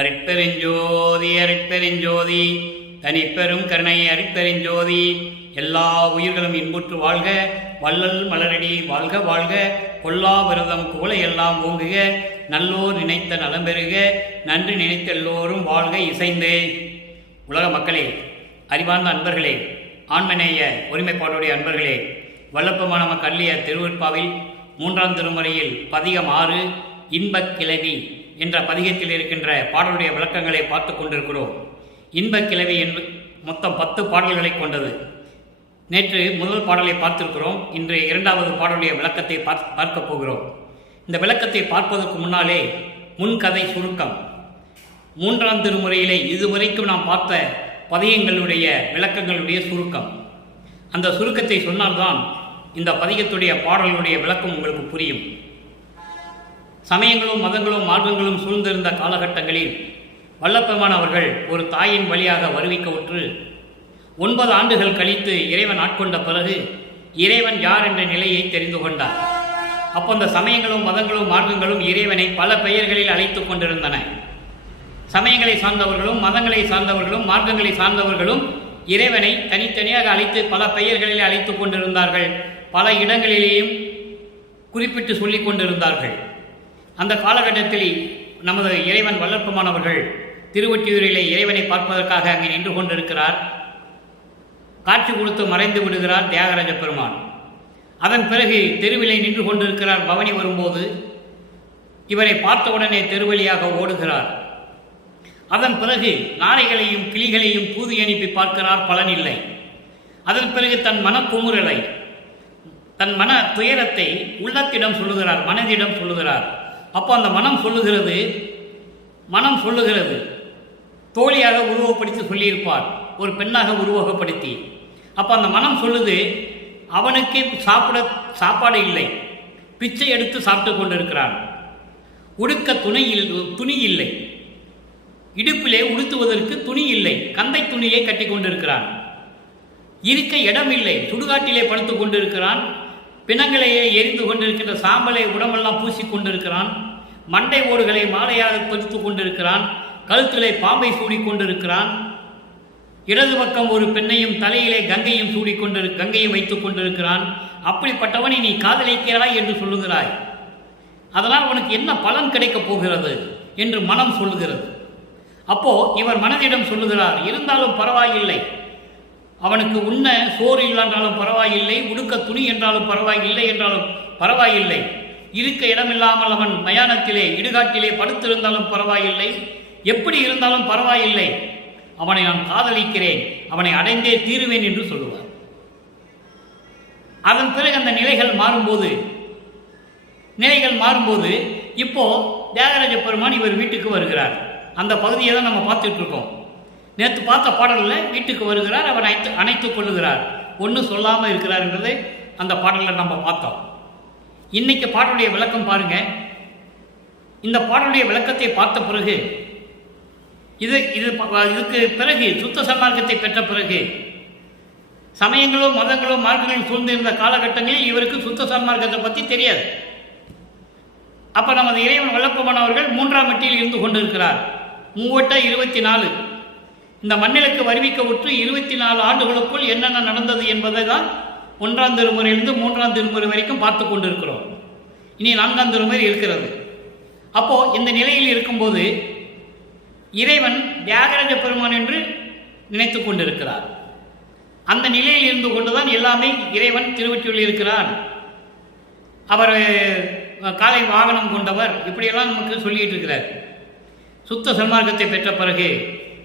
அருட்பெருஞ்சோதி அருட்பெருஞ்சோதி தனிப்பெரும் கருணை அருட்பெருஞ்சோதி. எல்லா உயிர்களும் இன்புற்று வாழ்க, வள்ளல் மலரடி வாழ்க வாழ்க, கொல்லா விரதம் குவளையெல்லாம் ஓங்குக, நல்லோர் நினைத்த நலம் பெறுக, நன்றி நினைத்த எல்லோரும் வாழ்க இசைந்து. உலக மக்களே, அறிவார்ந்த அன்பர்களே, ஆன்மநேய ஒருமைப்பாடுடைய அன்பர்களே, வல்லப்பமான கல்லிய திருவற்பாவில் 3ஆம் திருமுறையில் பதிகம் 6 இன்பக் கிளவி என்ற பதிகத்தில் இருக்கின்ற பாடலுடைய விளக்கங்களை பார்த்து கொண்டிருக்கிறோம். இன்பக் கிளவி என்பது மொத்தம் 10 பாடல்களை கொண்டது. நேற்று முதல் பாடலை பார்த்திருக்கிறோம். இன்று 2வது பாடலுடைய விளக்கத்தை பார்க்க போகிறோம். இந்த விளக்கத்தை பார்ப்பதற்கு முன்னாலே முன்கதை சுருக்கம். 3ஆம் திருமுறையிலே இதுவரைக்கும் நாம் பார்த்த பதிகங்களுடைய விளக்கங்களுடைய சுருக்கம். அந்த சுருக்கத்தை சொன்னால்தான் இந்த பதிகத்துடைய பாடலுடைய விளக்கம் உங்களுக்கு புரியும். சமயங்களும் மதங்களும் மார்க்கங்களும் சூழ்ந்திருந்த காலகட்டங்களில் வல்லப்பெருமான் அவர்கள் ஒரு தாயின் வழியாக வருவிக்கவுற்று 9 ஆண்டுகள் கழித்து இறைவன் ஆட்கொண்ட பிறகு இறைவன் யார் என்ற நிலையை தெரிந்து கொண்டார். அப்போ அந்த சமயங்களும் மதங்களும் மார்க்கங்களும் இறைவனை பல பெயர்களில் அழைத்து கொண்டிருந்தன. சமயங்களை சார்ந்தவர்களும் மதங்களை சார்ந்தவர்களும் மார்க்கங்களை சார்ந்தவர்களும் இறைவனை தனித்தனியாக அழைத்து பல பெயர்களில் அழைத்து கொண்டிருந்தார்கள். பல இடங்களிலேயும் குறிப்பிட்டு சொல்லிக் கொண்டிருந்தார்கள். அந்த காலகட்டத்தில் நமது இறைவன் வல்லப்பெருமானவர்கள் திருவொற்றியூரிலே இறைவனை பார்ப்பதற்காக அங்கே நின்று கொண்டிருக்கிறார். காட்சி கொடுத்து மறைந்து விடுகிறார் தியாகராஜ பெருமான். அதன் பிறகு தெருவிலே நின்று கொண்டிருக்கிறார். பவனி வரும்போது இவரை பார்த்தவுடனே தெருவழியாக ஓடுகிறார். அதன் பிறகு நாரைகளையும் கிளிகளையும் தூது அனுப்பி பார்க்கிறார், பலனில்லை. அதன் பிறகு தன் மனக்குமுறலை, தன் மன துயரத்தை உள்ளத்திடம் சொல்லுகிறார், மனதிடம் சொல்லுகிறார். அப்போ அந்த மனம் சொல்லுகிறது தோழியாக உருவப்படுத்தி சொல்லியிருப்பார், ஒரு பெண்ணாக உருவகப்படுத்தி. அப்போ அந்த மனம் சொல்லுது, அவனுக்கு சாப்பாடு இல்லை, பிச்சை எடுத்து சாப்பிட்டு கொண்டிருக்கிறான். உடுக்க துணி இல்லை, இடுப்பிலே உடுத்துவதற்கு துணி இல்லை, கந்தை துணியை கட்டி கொண்டிருக்கிறான். இருக்க இடம் இல்லை, சுடுகாட்டிலே படுத்து கொண்டிருக்கிறான். பிணங்களையே எரிந்து கொண்டிருக்கின்ற சாம்பலை உடம்பெல்லாம் பூசி கொண்டிருக்கிறான். மண்டை ஓடுகளை மாலையாக பறித்து கொண்டிருக்கிறான். கழுத்திலே பாம்பை சூடிக்கொண்டிருக்கிறான். இடது பக்கம் ஒரு பெண்ணையும் தலையிலே கங்கையும் வைத்துக் கொண்டிருக்கிறான். அப்படிப்பட்டவனை நீ காதலிக்கிறாய் என்று சொல்லுகிறாய், அதனால் உனக்கு என்ன பலன் கிடைக்கப் போகிறது என்று மனம் சொல்லுகிறது. அப்போ இவர் மனதிடம் சொல்லுகிறார், இருந்தாலும் பரவாயில்லை, அவனுக்கு உண்ண சோறு இல்லாண்டாலும் பரவாயில்லை, உடுக்க துணி என்றாலும் பரவாயில்லை, இருக்க இடமில்லாமல் அவன் மயானத்திலே இடுகாட்டிலே படுத்திருந்தாலும் பரவாயில்லை, எப்படி இருந்தாலும் பரவாயில்லை, அவனை நான் காதலிக்கிறேன், அவனை அடைந்தே தீருவேன் என்று சொல்லுவார். அதன் பிறகு அந்த நிலைகள் மாறும்போது இப்போ தியாகராஜ பெருமான் இவர் வீட்டுக்கு வருகிறார். அந்த பகுதியை தான் நம்ம பார்த்துட்டு இருக்கோம். நேற்று பார்த்த பாடலில் வீட்டுக்கு வருகிறார், அவர் அணைத்துக் கொள்ளுகிறார், ஒன்றும் சொல்லாமல் இருக்கிறார் என்றதை அந்த பாடலில் நம்ம பார்த்தோம். இன்னைக்கு பாடலுடைய விளக்கம் பாருங்க. இந்த பாடலுடைய விளக்கத்தை பார்த்த பிறகு இதுக்கு பிறகு சுத்த சன்மார்க்கத்தை பெற்ற பிறகு சமயங்களோ மதங்களோ மார்க்கங்களும் சூழ்ந்திருந்த காலகட்டங்களில் இவருக்கு சுத்த சன்மார்க்கத்தை பற்றி தெரியாது. அப்போ நமது இறைவன் வல்லப்பெருமான் அவர்கள் 3ஆம் எட்டில் இருந்து கொண்டிருக்கிறார். 3/24 இந்த மண்ணிலுக்கு வருவிக்க உற்று 24 ஆண்டுகளுக்குள் என்னென்ன நடந்தது என்பதை தான் 1ஆம் திருமுறையிலிருந்து 3ஆம் திருமுறை வரைக்கும் பார்த்து கொண்டிருக்கிறோம். இனி 4ஆம் திருமுறை இருக்கிறது. அப்போ இந்த நிலையில் இருக்கும்போது இறைவன் தியாகராஜ பெருமான் என்று நினைத்து கொண்டிருக்கிறார். அந்த நிலையில் இருந்து கொண்டுதான் எல்லாமே இறைவன் திருவொற்றியூரில் இருக்கிறார், அவர் காலை வாகனம் கொண்டவர், இப்படியெல்லாம் நமக்கு சொல்லிட்டு இருக்கிறார். சுத்த சன்மார்க்கத்தை பெற்ற பிறகு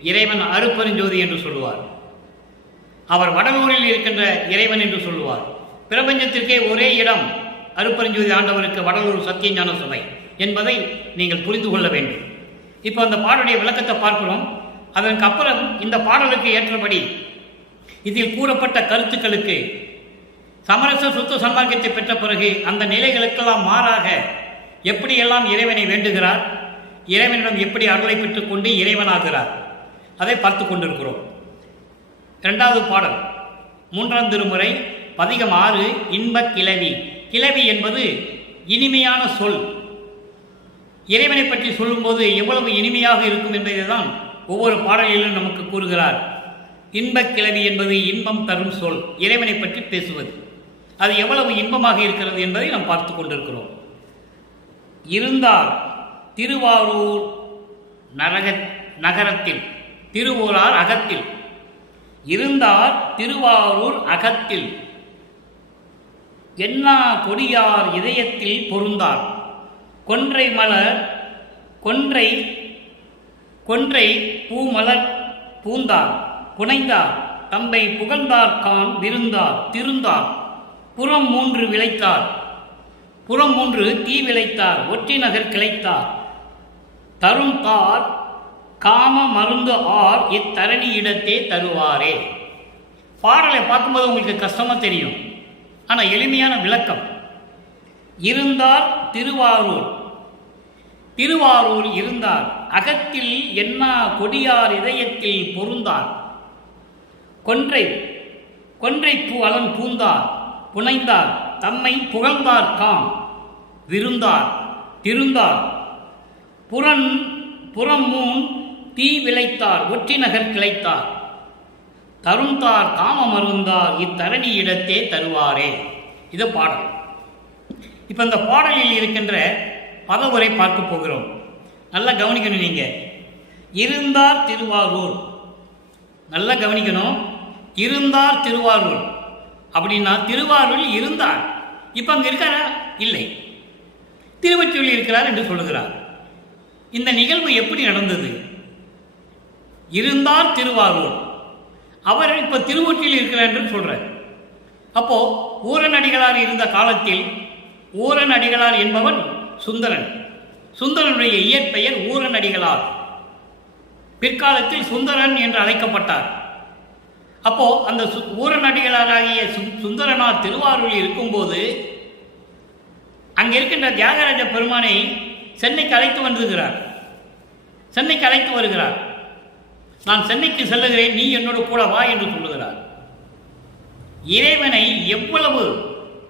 இறைவன் அருட்பெருஞ்சோதி என்று சொல்லுவார். அவர் வடலூரில் இருக்கின்ற இறைவன் என்று சொல்லுவார். பிரபஞ்சத்திற்கே ஒரே இடம் அருட்பெருஞ்சோதி ஆண்டவருக்கு வடலூர் சத்தியஞான சபை என்பதை நீங்கள் புரிந்து கொள்ள வேண்டும். இப்போ அந்த பாடலுடைய விளக்கத்தை பார்க்கிறோம். அதற்கு அப்புறம் இந்த பாடலுக்கு ஏற்றபடி இதில் கூறப்பட்ட கருத்துக்களுக்கு சமரச சுத்த சன்மார்க்கத்தை பெற்ற பிறகு அந்த நிலைகளுக்கெல்லாம் மாறாக எப்படியெல்லாம் இறைவனை வேண்டுகிறார், இறைவனிடம் எப்படி அருளை பெற்றுக்கொண்டு இறைவனாகிறார், அதை பார்த்து கொண்டிருக்கிறோம். 2வது பாடல் 3ஆம் திருமுறை பதிகம் 6 இன்பக் கிளவி. கிளவி என்பது இனிமையான சொல். இறைவனை பற்றி சொல்லும்போது எவ்வளவு இனிமையாக இருக்கும் என்பதை தான் ஒவ்வொரு பாடலிலும் நமக்கு கூறுகிறார். இன்பக் கிளவி என்பது இன்பம் தரும் சொல். இறைவனை பற்றி பேசுவது அது எவ்வளவு இன்பமாக இருக்கிறது என்பதை நாம் பார்த்து கொண்டிருக்கிறோம். இருந்தார் திருவாரூர் நகரத்தில், திருவூரார் அகத்தில். இருந்தார் திருவாரூர் அகத்தில், என்னா கொடியார் இதயத்தில் பொருந்தார். கொன்றை மலர் கொன்றை பூமலர் பூந்தார் புனைந்தார். தம்பை புகழ்ந்தார் கான் விருந்தார் திருந்தார். புறம் 3 விளைத்தார், புறம் 3 தீ விளைத்தார். ஒற்றி நகர் கிளைத்தார். தரும் தார் காம மருந்து ஆர் இத்தரணி இடத்தே தருவாரே. பாடலை பார்க்கும்போது உங்களுக்கு கஷ்டமா தெரியும், ஆனால் எளிமையான விளக்கம். இருந்தார் திருவாரூர், திருவாரூர் இருந்தார். அகத்தில் என்னா கொடியார் இதயத்தில் பொருந்தார். கொன்றை பூ அலன் பூந்தார் புனைந்தார். தம்மை புகழ்ந்தார் காம் விருந்தார் திருந்தார். புறம் 3 தீ விளைத்தார். ஒற்றி நகர் கிளைத்தார். தருந்தார் காம மருந்தார் இத்தரணி இடத்தே தருவாரே. இது பாடல். இப்போ இந்த பாடலில் இருக்கின்ற பதவுரை பார்க்க போகிறோம். நல்லா கவனிக்கணும். நீங்க இருந்தார் திருவாரூர், நல்லா கவனிக்கணும். இருந்தார் திருவாரூர் அப்படின்னா திருவாரூரில் இருந்தார். இப்போ அங்கே இருக்காரா? இல்லை, திருவொற்றியூரில் இருக்கிறார் என்று சொல்லுகிறார். இந்த நிகழ்வு எப்படி நடந்தது? இருந்தார் திருவாரூர், அவர் இப்போ திருவொற்றியில் இருக்கிறார் என்று சொல்றார். அப்போ ஊரனடிகளார் இருந்த காலத்தில் ஊரனடிகளார் என்பவன் சுந்தரன். சுந்தரனுடைய இயற்பெயர் ஊரனடிகளார். பிற்காலத்தில் சுந்தரன் என்று அழைக்கப்பட்டார். அப்போ அந்த ஊரனடிகளாராகிய சுந்தரனார் திருவாரூரில் இருக்கும்போது அங்கே இருக்கின்ற தியாகராஜ பெருமானை சென்னைக்கு அழைத்து வந்துகிறார். சென்னைக்கு அழைத்து வருகிறார். நான் சென்னைக்கு செல்லுகிறேன், நீ என்னோடு கூட வா என்று சொல்லுகிறார். இறைவனை எவ்வளவு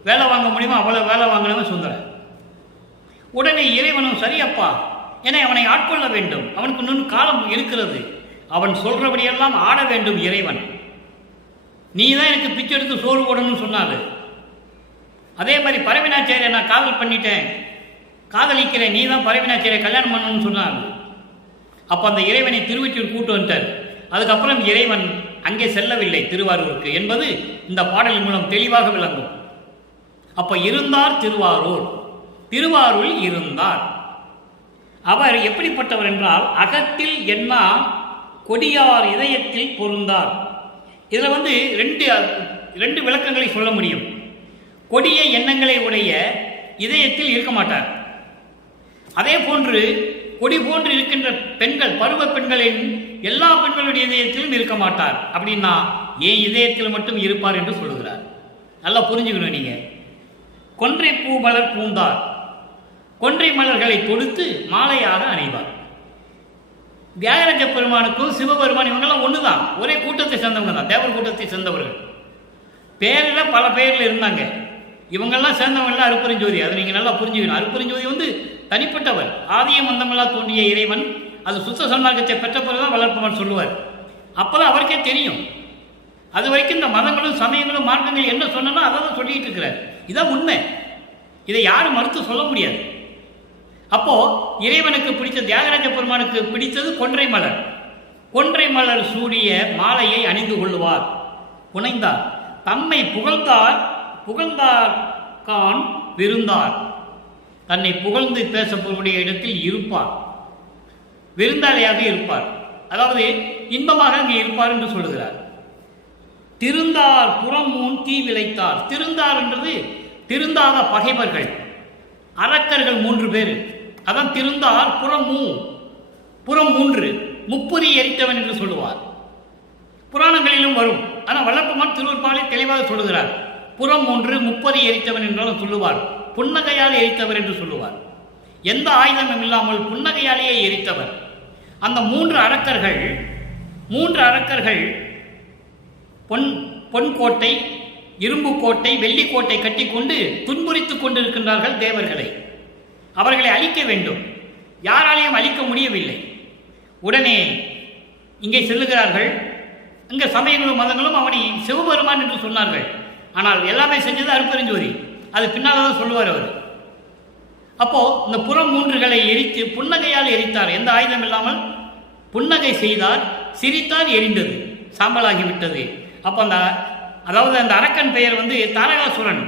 வேலை வாங்க முடியுமோ அவ்வளவு வேலை வாங்கினவன் சுந்தரன். உடனே இறைவனும் சரியப்பா, என அவனை ஆட்கொள்ள வேண்டும், அவனுக்கு இன்னும் காலம் இருக்கிறது, அவன் சொல்றபடியெல்லாம் ஆட வேண்டும் இறைவன். நீ தான் எனக்கு பிச்சை எடுத்து சோறு போடணும்னு சொன்னாரு. அதே மாதிரி பரவினாச்சாரியை நான் காதல் பண்ணிட்டேன், காதலிக்கிறேன், நீ தான் பரவினாச்சாரியை கல்யாணம் பண்ணணும்னு சொன்னார். அப்போ அந்த இறைவனை திருவொற்றியூர் கூட்டு வந்துட்டார். அதுக்கப்புறம் இறைவன் அங்கே செல்லவில்லை திருவாரூருக்கு என்பது இந்த பாடலின் மூலம் தெளிவாக விளங்கும். அப்போ இருந்தார் திருவாரூர், திருவாரூரில் இருந்தார். அவர் எப்படிப்பட்டவர் என்றால் அகத்தில் என்ன கொடியார் இதயத்தில் பொருந்தார். இதில் ரெண்டு விளக்கங்களை சொல்ல முடியும். கொடிய எண்ணங்களை உடைய இதயத்தில் இருக்க மாட்டார். அதே போன்று கொடி போன்று இருக்கின்ற பெண்கள், பருவ பெண்களின் எல்லா பெண்களுடைய இதயத்திலும் இருக்க மாட்டார். அப்படின்னா ஏன் இதயத்தில் மட்டும் இருப்பார் என்று சொல்லுகிறார். நல்லா புரிஞ்சுக்கணும் நீங்க. கொன்றை பூ மலர் பூந்தார், கொன்றை மலர்களை தொடுத்து மாலையாக அணிவார். தியாகராஜ பெருமானுக்கும் சிவபெருமான் இவங்கெல்லாம் ஒண்ணுதான், ஒரே கூட்டத்தை சேர்ந்தவங்க தான், தேவர் கூட்டத்தை சேர்ந்தவர்கள். பேரில் பல பேரில் இருந்தாங்க. இவங்கெல்லாம் சேர்ந்தவங்களாம் அருப்பெருஞ்சோதி. அதை நீங்கள் நல்லா புரிஞ்சுக்கணும். அருப்பெருஞ்சோதி தனிப்பட்டவர், ஆதியம் அந்தமெல்லாம் தோன்றிய இறைவன். அது சுத்த சன்மார்க்கத்தை பெற்ற பிறகுதான் வளர்ப்பவன் சொல்லுவார். அப்போதான் அவருக்கே தெரியும். அது வரைக்கும் இந்த மதங்களும் சமயங்களும் மார்க்கங்கள் என்ன சொன்னோ அதை தான் சொல்லிட்டு இருக்கிறார். இதான் உண்மை. இதை யாரும் மறுத்து சொல்ல முடியாது. அப்போ இறைவனுக்கு பிடித்த, தியாகராஜ பெருமானுக்கு பிடித்தது கொன்றை மலர். கொன்றை மலர் சூடிய மாலையை அணிந்து கொள்ளுவார். புனைந்தார். தம்மை புகழ்ந்தார் கான் விருந்தார். தன்னை புகழ்ந்து பேசக்கூடிய இடத்தில் இருப்பார், விருந்தாளியாக இருப்பார். அதாவது இன்பமாக அங்கே இருப்பார் என்று சொல்லுகிறார். திருந்தார் புறம் 3 தீ விளைத்தார். திருந்தார் என்றது திருந்தாத பகைவர்கள், அரக்கர்கள் 3 பேர். அதான் திருந்தார் புறம் 3 முப்புரி எரித்தவன் என்று சொல்லுவார். புராணங்களிலும் வரும். ஆனால் வல்லப்பெருமான் திருவருட்பாலை தெளிவாக சொல்லுகிறார். புறம் 3 முப்பரி எரித்தவன் என்றாலும் சொல்லுவார். புன்னகையால் எரித்தவர் என்று சொல்லுவார். எந்த ஆயுதமும் இல்லாமல் புன்னகையாலேயே எரித்தவர். அந்த 3 அரக்கர்கள் பொன்கோட்டை, இரும்பு கோட்டை, வெள்ளிக்கோட்டை கட்டி கொண்டு துன்புரித்துக் கொண்டிருக்கின்றார்கள் தேவர்களை. அவர்களை அழிக்க வேண்டும். யாராலையும் அழிக்க முடியவில்லை. உடனே இங்கே செல்லுகிறார்கள். இங்கே சமயங்களும் மதங்களும் அவனை சிவபெருமான் என்று சொன்னார்கள். ஆனால் எல்லாமே செஞ்சது அருட்பெருஞ்சோதி. அது பின்னால் தான் சொல்லுவார் அவர். அப்போ இந்த புறம் மூன்றுகளை எரித்து புன்னகையால் எரித்தார். எந்த ஆயுதம் இல்லாமல் புன்னகை செய்தார், சிரித்தார், எரிந்தது, சாம்பலாகிவிட்டது. அப்போ அதாவது அந்த அரக்கன் பெயர் தாரகாசுரன்.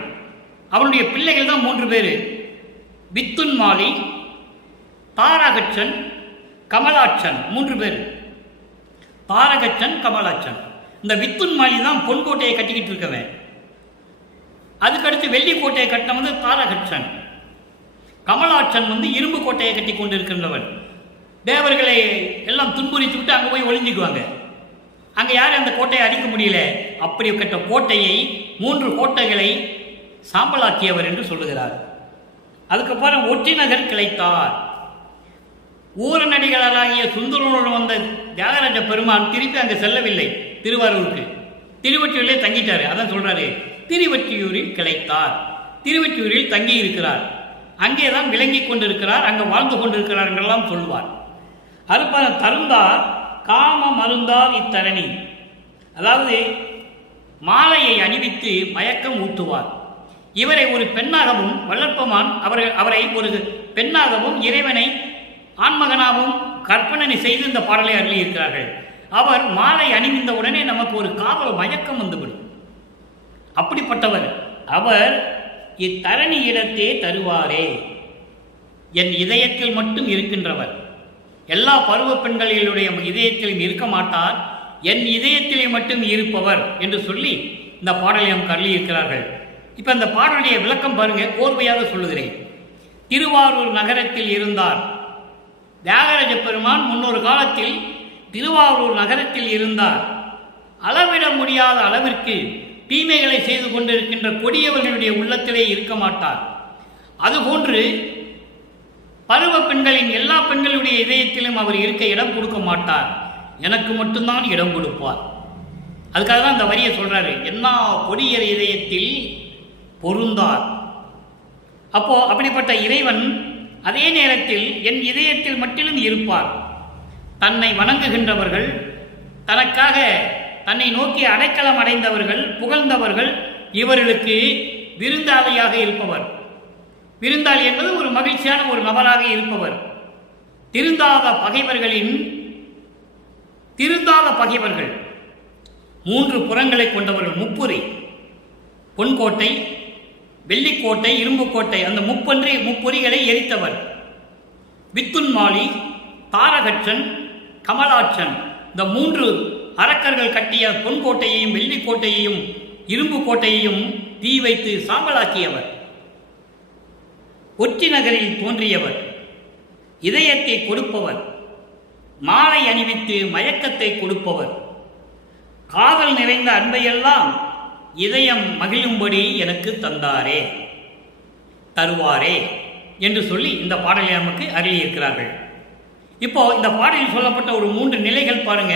அவனுடைய பிள்ளைகள் தான் 3 பேர்: வித்துன்மாலி, தாரகச்சன், கமலாட்சன். 3 பேர்: தாரகச்சன், கமலாட்சன். இந்த வித்துன்மாலி தான் பொன்கோட்டையை கட்டிக்கிட்டு இருக்கவன். அதுக்கடுத்து வெள்ளி கோட்டையை கட்டினவன் தாரகச்சன். கமலாட்சன் இரும்பு கோட்டையை கட்டி கொண்டிருக்கின்றவன். தேவர்களை எல்லாம் துன்புரித்து விட்டு அங்கே போய் ஒளிஞ்சிக்குவாங்க. அங்கே யாரும் அந்த கோட்டையை அடிக்க முடியல. அப்படி கட்ட கோட்டையை 3 கோட்டைகளை சாம்பலாக்கியவர் என்று சொல்லுகிறார். அதுக்கப்புறம் ஒற்றி நகர் கிளைத்தார். ஊரநடிகளாகிய சுந்தரோடு வந்த தியாகராஜ பெருமான் திருப்பி அங்கே செல்லவில்லை. திருவாரூருக்கு திருவொற்றியூரிலே தங்கிட்டாரு. அதான் சொல்றாரு, திருவொற்றியூரில் கிளைத்தார். திருவொற்றியூரில் தங்கி இருக்கிறார். அங்கேதான் விளங்கி கொண்டிருக்கிறார், அங்கே வாழ்ந்து கொண்டிருக்கிறார் என்றெல்லாம் சொல்வார். அது தருந்தார் காம மருந்தார் இத்தரணி. அதாவது மாலையை அணிவித்து மயக்கம் ஊட்டுவார். இவரை ஒரு பெண்ணாகவும் வளர்ப்பமான் அவரை ஒரு பெண்ணாகவும் இறைவனை ஆண்மகனாகவும் கற்பனை செய்து இந்த பாடலை அருளியிருக்கிறார்கள். அவர் மாலை அணிவிந்த உடனே நமக்கு ஒரு காதல் மயக்கம் வந்துவிடும். அப்படிப்பட்டவர் அவர் இத்தரணி இடத்தே தருவாரே. என் இதயத்தில் மட்டும் இருக்கின்றவர். எல்லா பருவ பெண்களுடைய இதயத்திலும் இருக்க மாட்டார், என் இதயத்திலே மட்டும் இருப்பவர் என்று சொல்லி இந்த பாடலை நமக்கு அருளியிருக்கிறார்கள். இப்போ இந்த பாடலுடைய விளக்கம் பாருங்க, கோர்வையாக சொல்லுகிறேன். திருவாரூர் நகரத்தில் இருந்தார் தியாகராஜ பெருமான். முன்னொரு காலத்தில் திருவாரூர் நகரத்தில் இருந்தார். அளவிட முடியாத அளவிற்கு தீமைகளை செய்து கொண்டிருக்கின்ற கொடியவர்களுடைய உள்ளத்திலே இருக்க மாட்டார். அதுபோன்று பருவ பெண்களின் எல்லா பெண்களுடைய இதயத்திலும் அவர் இருக்க இடம் கொடுக்க மாட்டார். எனக்கு மட்டும்தான் இடம் கொடுப்பார். அதுக்காக தான் இந்த வரியை சொல்றாரு, என்ன கொடியர் இதயத்தில் பொருந்தார். அப்போ அப்படிப்பட்ட இறைவன் அதே நேரத்தில் என் இதயத்தில் மட்டும் இருப்பார். தன்னை வணங்குகின்றவர்கள், தனக்காக தன்னை நோக்கி அடைக்கலம் அடைந்தவர்கள், புகழ்ந்தவர்கள், இவர்களுக்கு விருந்தாளியாக இருப்பவர். விருந்தாளி என்பது ஒரு மகிழ்ச்சியான ஒரு நபராக இருப்பவர். திருந்தாத பகைவர்கள் 3 புறங்களை கொண்டவர்கள். முப்புரி, பொன்கோட்டை, வெள்ளிக்கோட்டை, இரும்பு கோட்டை, அந்த முப்பொறிகளை எரித்தவர். வித்துன்மாலி, தாரகச்சன், கமலாட்சன், இந்த 3 அரக்கர்கள் கட்டிய பொன்கோட்டையையும் வெள்ளிக்கோட்டையையும் இரும்பு கோட்டையையும் தீ வைத்து சாம்பலாக்கியவர். ஒற்றி நகரில் தோன்றியவர், இதயத்தை கொடுப்பவர், மாலை அணிவித்து மயக்கத்தை கொடுப்பவர், காதல் நிறைந்த அன்பையெல்லாம் இதயம் மகிழும்படி எனக்கு தருவாரே என்று சொல்லி இந்த பாடலை நமக்கு அருளியிருக்கிறார்கள். இப்போ இந்த பாடலில் சொல்லப்பட்ட ஒரு 3 நிலைகள் பாருங்க.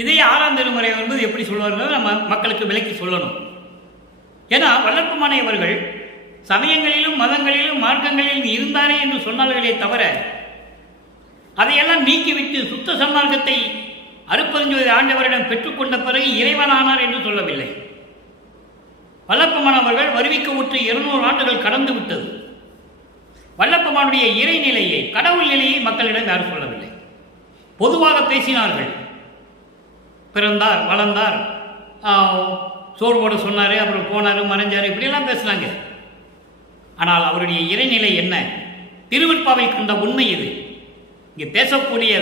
இதே 6ஆம் திருமுறை என்பது எப்படி சொல்வார்கள் நம்ம மக்களுக்கு விளக்கி சொல்லணும். ஏன்னா வளர்ப்புமானையவர்கள் சமயங்களிலும் மதங்களிலும் மார்க்கங்களிலும் இருந்தாரே என்று சொன்னார்களே தவிர அதையெல்லாம் நீக்கிவிட்டு சுத்த சன்மார்க்கத்தை அருட்பெருஞ்சோதி ஆண்டவரிடம் பெற்றுக்கொண்ட பிறகு இறைவனானார் என்று சொல்லவில்லை. வல்லப்பமானவர்கள் வருவிக்க உற்று 200 ஆண்டுகள் கடந்து விட்டது. வல்லப்பமானுடைய இறைநிலையை, கடவுள் நிலையை மக்களிடம் யாரும் சொல்லவில்லை. பொதுவாக பேசினார்கள். பிறந்தார், வளர்ந்தார், சோறு போட சொன்னார், அப்புறம் போனார், மறைஞ்சார், இப்படியெல்லாம் பேசினாங்க. ஆனால் அவருடைய இறைநிலை என்ன? திருவருட்பாவை கண்ட உண்மை இது. இங்கே பேசக்கூடிய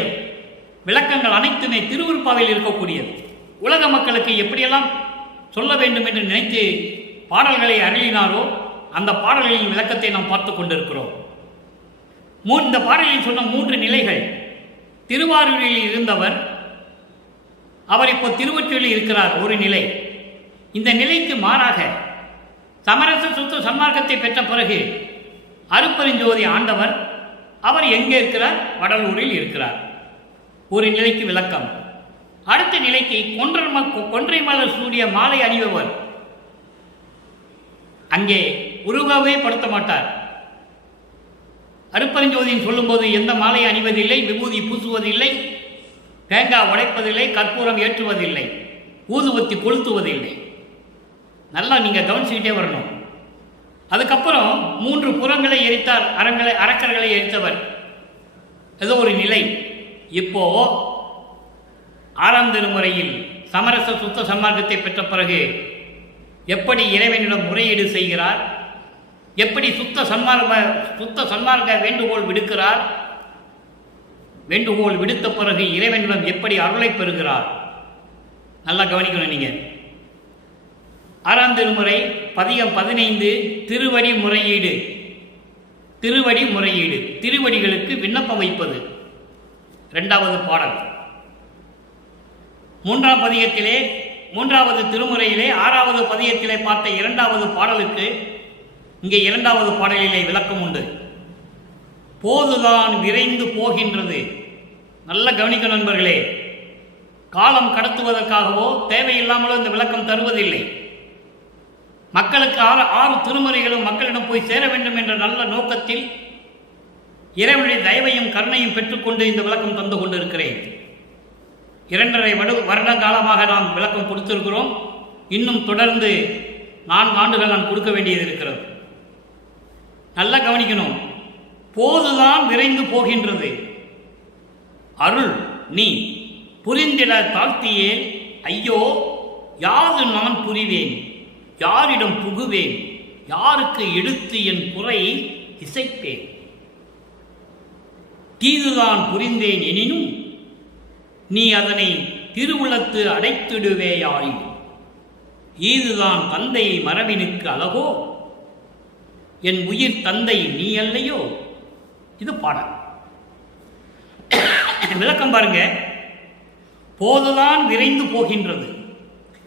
விளக்கங்கள் அனைத்துமே திருவருட்பாவையில் இருக்கக்கூடியது. உலக மக்களுக்கு எப்படியெல்லாம் சொல்ல வேண்டும் என்று நினைத்து பாடல்களை அருளினாரோ அந்த பாடல்களின் விளக்கத்தை நாம் பார்த்து கொண்டிருக்கிறோம். இந்த பாடலில் சொன்ன 3 நிலைகள். திருவாரூரில் இருந்தவர், அவர் இப்போ திருவொற்றியூரில் இருக்கிறார், ஒரு நிலை. இந்த நிலைக்கு மாறாக சமரச சுத்த சன்மார்க்கத்தை பெற்ற பிறகு அருட்பெருஞ்சோதி ஆண்டவர் அவர் எங்கே இருக்கிறார்? வடலூரில் இருக்கிறார். ஒரு நிலைக்கு விளக்கம். அடுத்த நிலைக்கு கொன்றை மலர் சூடிய மாலை அணிபவர். அங்கே உருவவே படுத்த மாட்டார். அருப்பெருஞ்சோதின்னு சொல்லும்போது எந்த மாலை அணிவதில்லை, விபூதி பூசுவதில்லை, தேங்காய் உடைப்பதில்லை, கற்பூரம் ஏற்றுவதில்லை, ஊதுவத்தி கொளுத்துவதில்லை. நல்லா நீங்கள் கவனிச்சுக்கிட்டே வரணும். அதுக்கப்புறம் 3 புறங்களை எரித்தார், அரக்கர்களை எரித்தவர். ஏதோ ஒரு நிலை. இப்போ 6ஆம் திருமுறையில் சமரச சுத்த சன்மார்க்கத்தை பெற்ற பிறகு எப்படி இறைவனிடம் முறையீடு செய்கிறார், எப்படி சுத்த சன்மார்க்க வேண்டுகோள் விடுக்கிறார், வேண்டுகோள் விடுத்த பிறகு இறைவனிடம் எப்படி அருளை பெறுகிறார், நல்லா கவனிக்கணும். நீங்க 6ஆம் திருமுறை பதிகம் 15 திருவடி முறையீடு. திருவடி முறையீடு, திருவடிகளுக்கு விண்ணப்பம் வைப்பது 2வது பாடல். 3ஆம் பதிகத்திலே 3வது திருமுறையிலே 6வது பதிகத்திலே பார்த்த 2வது பாடலுக்கு இங்கே 2வது பாடலிலே விளக்கம் உண்டு. போதுதான் விரைந்து போகின்றது. நல்ல கவனிக்க நண்பர்களே, காலம் கடத்துவதற்காகவோ தேவையில்லாமலோ இந்த விளக்கம் தருவதில்லை. மக்களுக்கு 6 திருமுறைகளும் மக்களிடம் போய் சேர வேண்டும் என்ற நல்ல நோக்கத்தில் இறைவனுடைய தயவையும் கருணையும் பெற்றுக்கொண்டு இந்த விளக்கம் தந்து கொண்டிருக்கிறேன். 2.5 வருட காலமாக நாம் விளக்கம் கொடுத்திருக்கிறோம். இன்னும் தொடர்ந்து 4 ஆண்டுகள் நான் கொடுக்க வேண்டியது இருக்கிறது. நல்லா கவனிக்கணும். போதுதான் விரைந்து போகின்றது. அருள் நீ புரிந்திட தாழ்த்தியே, ஐயோ யாது நான் புரிவேன், யாரிடம் புகுவேன், யாருக்கு எடுத்து என் குறை இசைப்பேன். தீதுதான் புரிந்தேன் எனினும் நீ அதனை திருவுளத்து அடைத்திடுவேயாய். ஈதுதான் தந்தை மரபினுக்கு அழகோ, என் உயிர் தந்தை நீ அல்லையோ. இது பாடல். விளக்கம் பாருங்க. போதுதான் விரைந்து போகின்றது,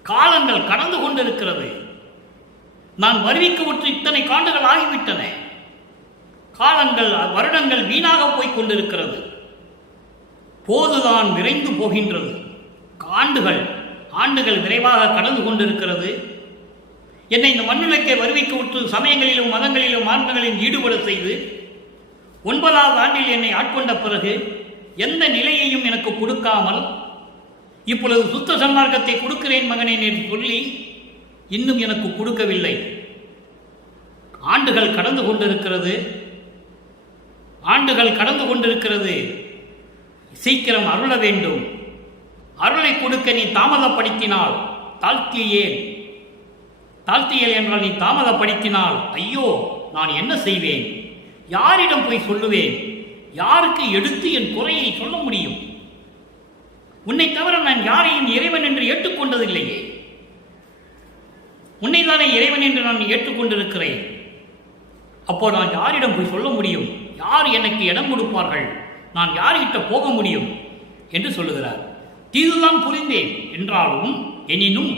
காலங்கள் கடந்து கொண்டிருக்கிறது. நான் வருவிக்க விட்டு இத்தனை காண்டுகள் ஆகிவிட்டன. காலங்கள் வருடங்கள் வீணாக போய்க் கொண்டிருக்கிறது. போதுதான் விரைந்து போகின்றது, ஆண்டுகள் விரைவாக கடந்து கொண்டிருக்கிறது. என்னை இந்த மண்ணுலக்கை வருவிக்க விட்டு சமயங்களிலும் மதங்களிலும் மார்க்கங்களிலும் ஈடுபட செய்து 9வது ஆண்டில் என்னை ஆட்கொண்ட பிறகு எந்த நிலையையும் எனக்கு கொடுக்காமல் இப்பொழுது சுத்த சன்மார்க்கத்தை கொடுக்கிறேன் மகனே என்று சொல்லி இன்னும் எனக்கு கொடுக்கவில்லை. ஆண்டுகள் கடந்து கொண்டிருக்கிறது. சீக்கிரம் அருள வேண்டும். அருளை கொடுக்க நீ தாமதப்படுத்தினால், தாழ்த்தியேல் என்றால் நீ தாமதப்படுத்தினால், ஐயோ நான் என்ன செய்வேன், யாரிடம் போய் சொல்லுவேன், யாருக்கு எடுத்து என் குறையை சொல்ல முடியும்? உன்னை தவிர நான் யாரையும் இறைவன் என்று ஏற்றுக்கொண்டதில்லையே. உன்னைதானே இறைவன் என்று நான் ஏற்றுக்கொண்டிருக்கிறேன். அப்போ நான் யாரிடம் போய் சொல்ல முடியும்? யார் எனக்கு இடம் கொடுப்பார்கள்? நான் யார்கிட்ட போக முடியும் என்று சொல்லுகிறார். தீதுதான் புரிந்தேன் என்றாலும் எனினும்,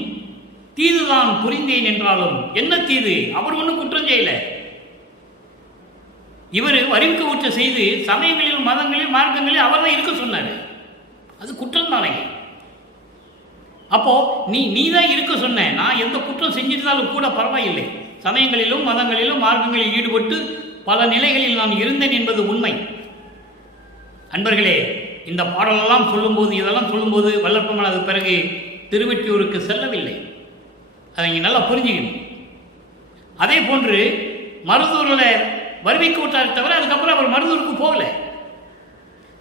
தீதுதான் புரிந்தேன் என்றாலும் என்ன தீது? அவர் ஒன்றும் குற்றம் செய்யல. இவர் அறிவிக்க ஊற்ற செய்து சமயங்களில் மதங்களில் மார்க்கங்களில் அவர் தான் இருக்க சொன்னார். அது குற்றம் தானே. அப்போ நீதான் இருக்க சொன்ன. நான் எந்த குற்றம் செஞ்சிருந்தாலும் கூட பரவாயில்லை. சமயங்களிலும் மதங்களிலும் மார்க்கங்களில் ஈடுபட்டு பல நிலைகளில் நான் இருந்தேன் என்பது உண்மை. அன்பர்களே, இந்த பாடலெல்லாம் சொல்லும்போது, இதெல்லாம் சொல்லும்போது வல்லற்பமன் அது பிறகு திருவெற்றியூருக்கு செல்லவில்லை. அதை இங்கே நல்லா புரிஞ்சுக்கணும். அதே போன்று மருதூரில் வருவிக்க விட்டார் தவிர அதுக்கப்புறம் அவர் மருதூருக்கு போகல,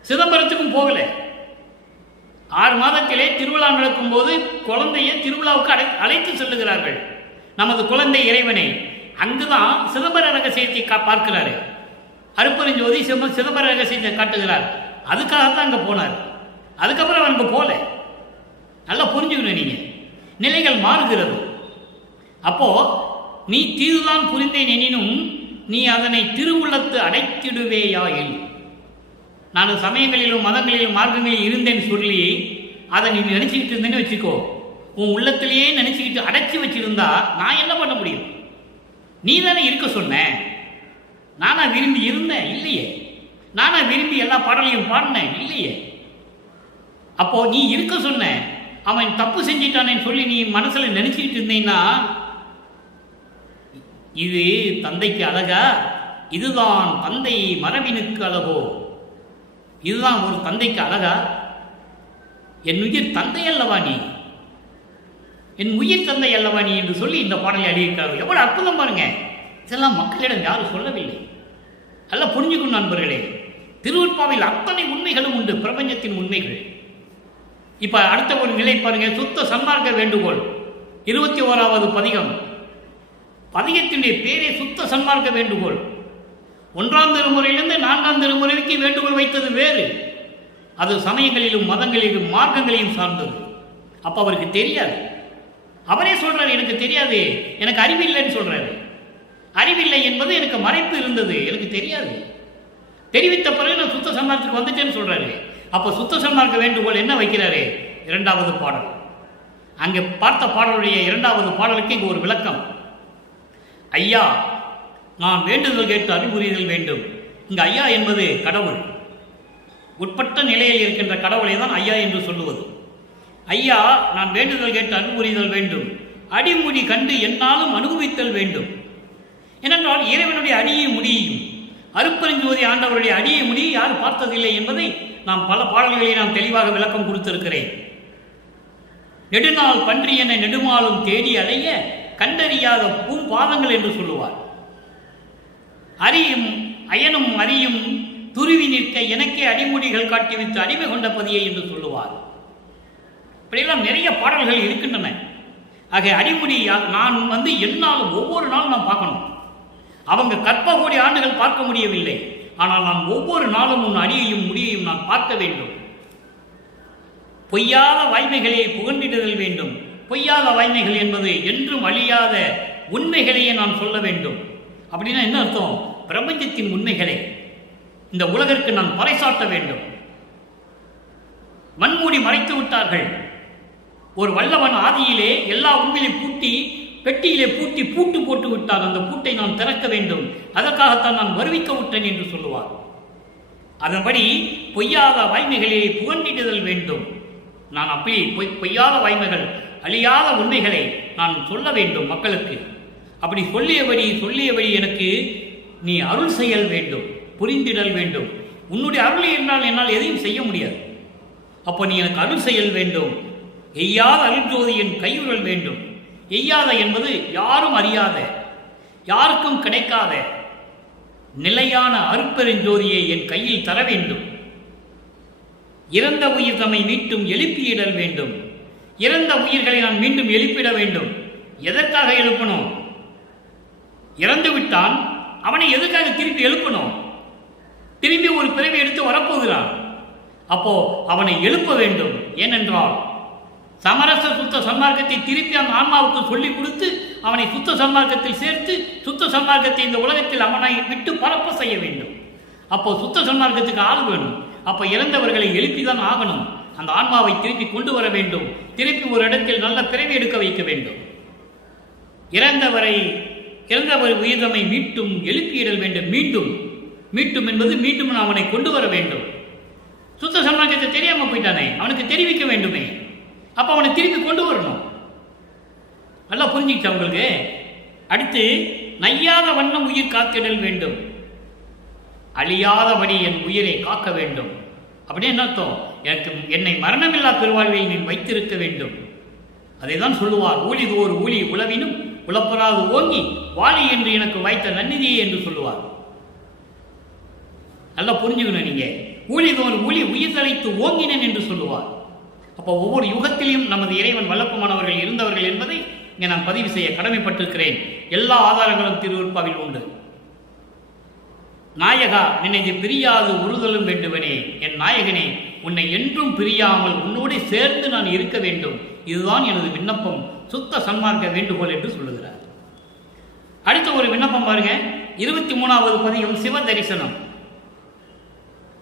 சிதம்பரத்துக்கும் போகல. 6 மாதத்திலே திருவிழா நடக்கும் போது குழந்தையை திருவிழாவுக்கு அழைத்து செல்லுகிறார்கள். நமது குழந்தை இறைவனை அங்குதான் சிதம்பர ரகசியத்தை பார்க்கிறாரு. அருப்பெருஞ்சோதி சிதம்பர ரகசியத்தை காட்டுகிறார். அதுக்காகத்தான் அங்கே போனார். அதுக்கப்புறம் அவர் அங்கே போகல. நல்லா புரிஞ்சுக்கணும். நீங்க நிலைகள் மாறுகிறது. அப்போ நீ தீதுதான் புரிந்தேன் எனினும் நீ அதனை திருவுள்ளத்து அடைத்திடுவேயாயில். நான் சமயங்களிலும் மதங்களிலும் மார்க்கங்களில் இருந்தேன்னு சொல்லி அதை நீ நினைச்சுக்கிட்டு இருந்தேன்னு வச்சுக்கோ. உன் உள்ளத்திலேயே நினைச்சுக்கிட்டு அடைச்சி வச்சிருந்தா நான் என்ன பண்ண முடியும்? நீ தானே இருக்க சொன்ன. நானா விரும்பி இருந்தேன்? இல்லையே. நானா விரும்பி எல்லா பாடலையும் பாடினேன்? இல்லையே. அப்போ நீ இருக்க சொன்ன, அவன் தப்பு செஞ்சிட்டானேன்னு சொல்லி நீ மனசுல நினைச்சுக்கிட்டு இருந்தீங்கன்னா இது தந்தைக்கு அழகா? இதுதான் தந்தை மரபினுக்கு அழகோ. இதுதான் ஒரு தந்தைக்கு அழகா? என் உயிர் தந்தை அல்லவா நீ, என் உயிர் தந்தை அல்லவா நீ என்று சொல்லி இந்த பாடலை அழியிருக்கிறார்கள். எவ்வளவு அற்புதம் பாருங்க. இதெல்லாம் மக்களிடம் யாரும் சொல்லவில்லை. நல்லா புரிஞ்சுக்கணும் நண்பர்களே. திருவருட்பாவில் அத்தனை உண்மைகளும் உண்டு, பிரபஞ்சத்தின் உண்மைகள். இப்ப அடுத்த ஒரு நிலை பாருங்க. சுத்த சன்மார்க்க வேண்டுகோள் 21வது பதிகம். பதிகத்தினுடைய பேரே சுத்த சன்மார்க்க வேண்டுகோள். 1ஆம் திருமுறையிலிருந்து 4ஆம் திருமுறைக்கு வேண்டுகோள் வைத்தது வேறு. அது சமயங்களிலும் மதங்களிலும் மார்க்கங்களையும் சார்ந்தது. அப்ப அவருக்கு தெரியாது. அவரே சொல்றாரு, எனக்கு தெரியாது, எனக்கு அறிவில்லைன்னு சொல்றாரு. அறிவில்லை என்பது எனக்கு மறைப்பு இருந்தது, எனக்கு தெரியாது. தெரிவித்த பிறகு நான் சுத்த சன்மார்க்கத்துக்கு வந்துட்டேன்னு சொல்றாரு. அப்ப சுத்த சன்மார்க்க வேண்டுகோள் என்ன வைக்கிறாரு? 2வது பாடல். அங்கே பார்த்த பாடலுடைய 2வது பாடலுக்கு இங்கு ஒரு விளக்கம். ஐயா, நான் வேண்டுதல் கேட்டு அறிவுறுதல் வேண்டும். இங்கு ஐயா என்பது கடவுள், உட்பட்ட நிலையில் இருக்கின்ற கடவுளை தான் ஐயா என்று சொல்லுவது. ஐயா, நான் வேண்டுதல் கேட்டு அறிவுறுதல் வேண்டும், அடிமுடி கண்டு என்னாலும் அனுபவித்தல் வேண்டும். ஏனென்றால் இறைவனுடைய அடியை முடியும், அருப்பெருஞ்சோதி ஆண்டவருடைய அடியை முடியை யாரும் பார்த்ததில்லை என்பதை நாம் பல பாடல்களை நான் தெளிவாக விளக்கம் கொடுத்திருக்கிறேன். நெடுநாள் பன்றி என நெடுமாலும் தேடி அலைய கண்டறியாத பூம்பாதங்கள் என்று சொல்லுவார். அறியும் அயனும் அறியும் துருவி நிற்க எனக்கே அடிமுடிகள் காட்டி வைத்து அடிமை கொண்ட பதியை என்று சொல்லுவார். இப்படியெல்லாம் நிறைய பாடல்கள் இருக்கின்றன. ஆக அடிமுடி நான் என்னாலும் ஒவ்வொரு நாளும் நான் பார்க்கணும். அவங்க கற்ப கோடி ஆண்டுகள் பார்க்க முடியவில்லை, ஆனால் நான் ஒவ்வொரு நாளும் உன் அடியையும் முடியையும் நான் பார்க்க வேண்டும். பொய்யாத வாய்மைகளை புகழ்ந்திடுதல் வேண்டும். பொய்யாத வாய்மைகள் என்பது என்றும் அழியாத உண்மைகளையே நான் சொல்ல வேண்டும். அப்படின்னா என்ன அர்த்தம்? பிரபஞ்சத்தின் உண்மைகளை இந்த உலகிற்கு நான் பறைசாட்ட வேண்டும். மண்மூடி மறைத்து விட்டார்கள். ஒரு வல்லவன் ஆதியிலே எல்லா உண்மையிலே பூட்டி பெட்டியிலே பூட்டி பூட்டு போட்டு விட்டார். அந்த பூட்டை நான் திறக்க வேண்டும், அதற்காகத்தான் நான் வருவிக்க விட்டேன் என்று சொல்லுவார். அதன்படி பொய்யாத வாய்மைகளை புகழ்ந்திடுதல் வேண்டும். நான் அப்படி பொய்யாத வாய்மைகள், அழியாத உண்மைகளை நான் சொல்ல வேண்டும் மக்களுக்கு. அப்படி சொல்லியபடி எனக்கு நீ அருள் செயல் வேண்டும், புரிந்திடல் வேண்டும். உன்னுடைய அருள் என்றால் என்னால் எதையும் செய்ய முடியாது. அப்போ நீ எனக்கு அருள் செயல் வேண்டும். எய்யாத அருள்ஜோதியின் கையுறல் வேண்டும். எய்யாத என்பது யாரும் அறியாத, யாருக்கும் கிடைக்காத நிலையான அருட்பெருஞ்சோதியை என் கையில் தர வேண்டும். இறந்த உயிர் தம்மை மீட்டும் எழுப்பியிடல் வேண்டும். இறந்த உயிர்களை நான் மீண்டும் எழுப்பிட வேண்டும். எதற்காக எழுப்பணும்? இறந்து விட்டான், அவனை எதற்காக திருப்பி எழுப்பணும்? திரும்பி ஒரு பிறவி எடுத்து வரப்போகிறான். அப்போ அவனை எழுப்ப வேண்டும். ஏனென்றால் சமரச சுத்த சன்மார்க்கத்தை திருப்பி அந்த ஆன்மாவுக்கு சொல்லிக் கொடுத்து அவனை சுத்த சன்மார்க்கத்தில் சேர்த்து சுத்த சன்மார்க்கத்தை இந்த உலகத்தில் அவனை விட்டு பரப்ப செய்ய வேண்டும். அப்போ சுத்த சன்மார்க்கத்துக்கு ஆள் வேணும். அப்போ இறந்தவர்களை எழுப்பிதான் ஆகணும். அந்த ஆன்மாவை திருப்பி கொண்டு வர வேண்டும். திருப்பி ஒரு இடத்தில் நல்ல பிறவி எடுக்க வைக்க வேண்டும். இறந்தவர் உயிர்தமை மீட்டும் எழுப்பியிடல் வேண்டும். மீட்டும் என்பது மீண்டும் அவனை கொண்டு வர வேண்டும். சுத்த சன்மார்க்கத்தை தெரியாம போயிட்டானே, அவனுக்கு தெரிவிக்க வேண்டுமே. அப்ப அவனை திருப்பி கொண்டு வரணும். நல்லா புரிஞ்சுக்கிச்சு அவங்களுக்கு. அடுத்து நையாத வண்ணம் உயிர் காத்திடல் வேண்டும். அழியாதபடி என் உயிரை காக்க வேண்டும். அப்படின்னு என்ன அர்த்தம்? என்னை மரணமில்லா பெருவாழ்வில் நீ வைத்திருக்க வேண்டும். அதை தான் சொல்லுவார். ஊழிதோர் ஊழி உளவினும் உளப்பராது ஓங்கி வாழி என்று எனக்கு வைத்த நன்னிதியே என்று சொல்லுவார். நல்லா புரிஞ்சுக்கணும் நீங்க. ஊழிதோர் ஊழி உயிர் தலைத்து ஓங்கினேன் என்று சொல்லுவார். அப்போ ஒவ்வொரு யுகத்திலும் நமது இறைவன் வல்லப்பமானவர்கள் இருந்தவர்கள் என்பதை இங்கே நான் பதிவு செய்ய கடமைப்பட்டிருக்கிறேன். எல்லா ஆதாரங்களும் திருவருட்பாவில் உண்டு. நாயகா, நினைந்து பிரியாது உறுதலும் வேண்டுவனே. என் நாயகனே, உன்னை என்றும் பிரியாமல் உன்னோடு சேர்ந்து நான் இருக்க வேண்டும். இதுதான் எனது விண்ணப்பம், சுத்த சன்மார்க்க வேண்டுகோள் என்று சொல்லுகிறார். அடுத்த ஒரு விண்ணப்பம் பாருங்க. 23வது பதிகம் சிவ தரிசனம்.